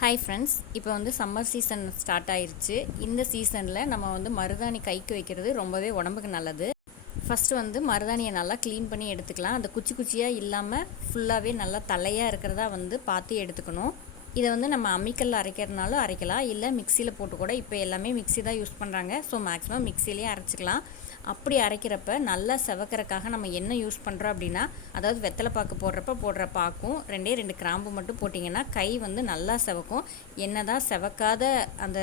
Hi friends, இப்போ வந்து summer season start ஆயிருச்சு. இந்த சீசனில் நம்ம வந்து மருதாணி கைக்கு வைக்கிறது ரொம்பவே உடம்புக்கு நல்லது. ஃபஸ்ட்டு வந்து மருதாணியை நல்லா க்ளீன் பண்ணி எடுத்துக்கலாம். அந்த குச்சி குச்சியாக இல்லாமல் ஃபுல்லாகவே நல்லா தலையாக இருக்கிறதா வந்து பார்த்து எடுத்துக்கணும். இதை வந்து நம்ம அம்மிக்கல்ல அரைக்கிறதுனாலும் அரைக்கலாம், இல்லை மிக்சியில் போட்டு கூட. இப்போ எல்லாமே மிக்சி தான் யூஸ் பண்ணுறாங்க. ஸோ மேக்ஸிமம் மிக்சிலேயே அரைச்சிக்கலாம். அப்படி அரைக்கிறப்ப நல்லா செவக்கிறதுக்காக நம்ம என்ன யூஸ் பண்ணுறோம் அப்படின்னா, அதாவது வெத்தலை பாக்கு போடுற பாக்கும் ரெண்டு கிராம்பு மட்டும் போட்டிங்கன்னா கை வந்து நல்லா செவக்கும். என்ன தான் செவக்காத அந்த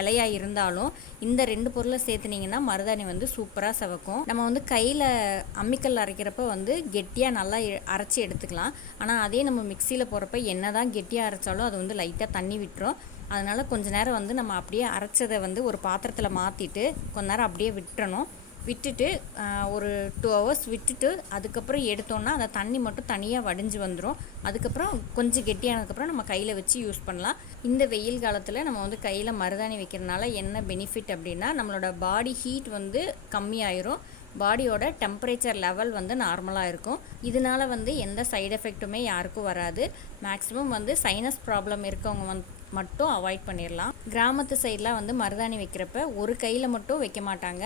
இலையாக இருந்தாலும் இந்த 2 பொருளை சேர்த்துனிங்கன்னா மருதாணி வந்து சூப்பராக செவக்கும். நம்ம வந்து கையில் அம்மிக்கல் அரைக்கிறப்ப வந்து கெட்டியாக நல்லா அரைச்சி எடுத்துக்கலாம். ஆனால் அதே நம்ம மிக்சியில் போடுறப்ப என்ன தான் கெட்டியாக அரைச்சாலும் அது வந்து லைட்டாக தண்ணி விட்டுரும். அதனால் கொஞ்ச நேரம் வந்து நம்ம அப்படியே அரைச்சதை வந்து ஒரு பாத்திரத்தில் மாற்றிட்டு கொஞ்ச நேரம் அப்படியே விட்டுட்டு ஒரு 2 ஹவர்ஸ் விட்டுட்டு அதுக்கப்புறம் எடுத்தோன்னா அந்த தண்ணி மட்டும் தனியாக வடிஞ்சு வந்துடும். அதுக்கப்புறம் கொஞ்சம் கெட்டியானதுக்கப்புறம் நம்ம கையில் வச்சு யூஸ் பண்ணலாம். இந்த வெயில் காலத்தில் நம்ம வந்து கையில் மருதாணி வைக்கிறதுனால என்ன பெனிஃபிட் அப்படின்னா, நம்மளோட பாடி ஹீட் வந்து கம்மியாயிரும். பாடியோட டெம்பரேச்சர் லெவல் வந்து நார்மலாக இருக்கும். இதனால் வந்து எந்த சைடு எஃபெக்ட்டுமே யாருக்கும் வராது. மேக்ஸிமம் வந்து சைனஸ் ப்ராப்ளம் இருக்கவங்க மட்டும் அவாய்ட் பண்ணிடலாம். கிராமத்து சைடெலாம் வந்து மருதாணி வைக்கிறப்ப ஒரு கையில் மட்டும் வைக்க மாட்டாங்க.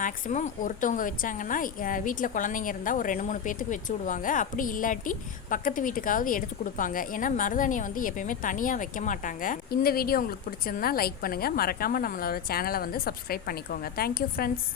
மேக்ஸிமம் ஒருத்தவங்க வச்சாங்கன்னா வீட்டில் குழந்தைங்க இருந்தால் ஒரு 2-3 பேர்த்துக்கு வச்சு விடுவாங்க. அப்படி இல்லாட்டி பக்கத்து வீட்டுக்காவது எடுத்து கொடுப்பாங்க. ஏன்னா மருதாணியை வந்து எப்பயுமே தனியாக வைக்க மாட்டாங்க. இந்த வீடியோ உங்களுக்கு பிடிச்சிருந்தா லைக் பண்ணுங்கள். மறக்காமல் நம்மளோட சேனலை வந்து சப்ஸ்கிரைப் பண்ணிக்கோங்க. Thank you friends.